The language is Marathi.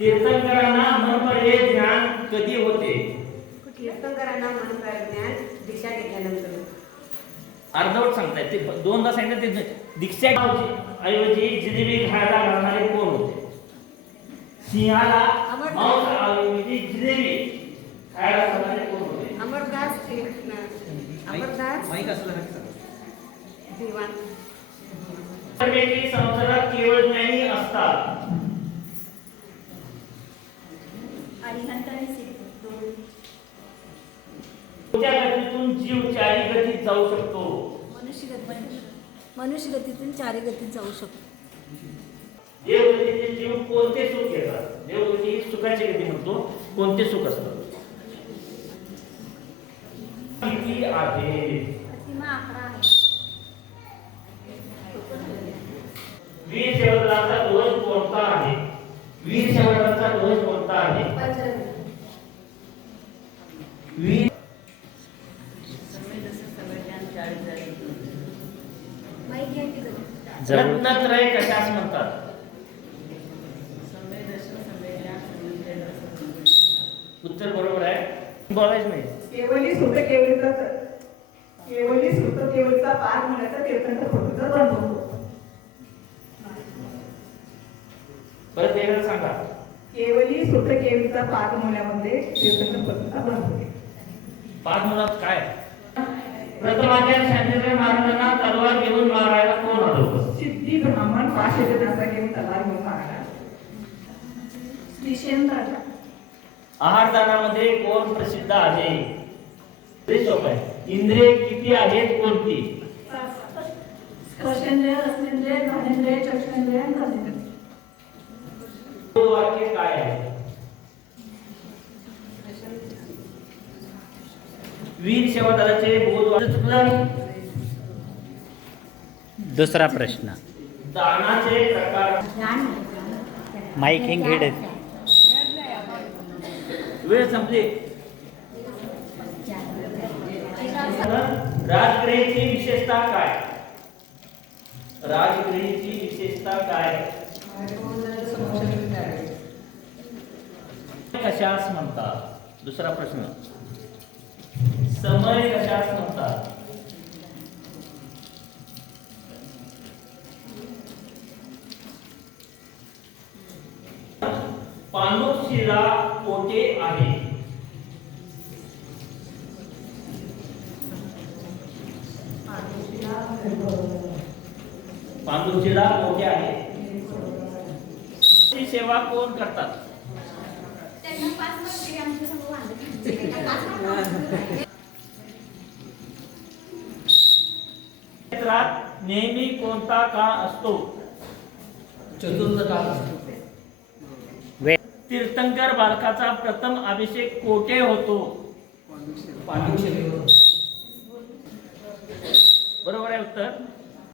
तीर्थंकरांना मनपरे ज्ञान कधी होते? तीर्थंकरांना मनपरे ज्ञान दीक्षा घेतल्यानंतर. अर्धवट सांगताय ते, दोनदा सांगितलं ते. दीक्षा ऐवजी जिलेबी खायला घालणारे कोण होते? सिंहाला मांस ऐवजी जिलेबी खायला घालणारे कोण होते? अमरदास दिवाण. संसारात केवळ ज्ञानी असतात. कोणत्या गतीतून जीव चारी गतीत जाऊ शकतो? मनुष्य गतीतून चारी गतीत जाऊ शकतो. देवगतीचे जीव कोणते सुख घेतात? देवगती सुखाची गती म्हणतो. कोणते सुख असतात? किती आहे? वीर शैवराचा ध्वज कोणता आहे? वीर शैवराचा ध्वज कोणता आहे? वीर रत्नत्रय कशास म्हणतात? उत्तर बरोबर आहे. बोलायच नाही. केवली सुत केवलीचा पार म्हणायचा तीर्थंकर होतो बनवतो. परत एकदा सांगा. केवली सुत केवलीचा पार म्हण्यामध्ये तीर्थंकर होतो बनवतो. पाच मुळात काय? प्रथमाचार्य शांतीराम महाराजांना तलवार घेऊन मारायला कोण आलं? सिद्धी ब्राह्मण पाशेदासा घेऊन तलवार घेऊन मारला. श्रीशेन राजा. आहारदानामध्ये कोण प्रसिद्ध आहे? ते सोपं आहे. इंद्रिय किती आहेत? कोणती? स्पर्शेंद्रिय, रसनेंद्रिय, घ्राणेंद्रिय, चक्षुरेंद्रिय आणि कर्मेंद्रिय. वाक्य काय आहे? वीर शैवराचे बोध चुकलं. दुसरा प्रश्न. दानाचे प्रकार. माईक हिंगेड. वेळ संपली. राजगृहाची विशेषता काय? राजगृहाची विशेषता काय? कशास म्हणतात? दुसरा प्रश्न. समय कशास म्हणतात? पांडुशिला कोठे आहे? पांडुशिला कोठे आहे? सेवा कोण करतात? क्षेत्रात नेहमी कोणता काळ असतो? चतुर्थ काळ असतो. तीर्थंकर बालकाचा प्रथम अभिषेक कोठे होतो? पांडुशिलेवर. बरोबर आहे उत्तर.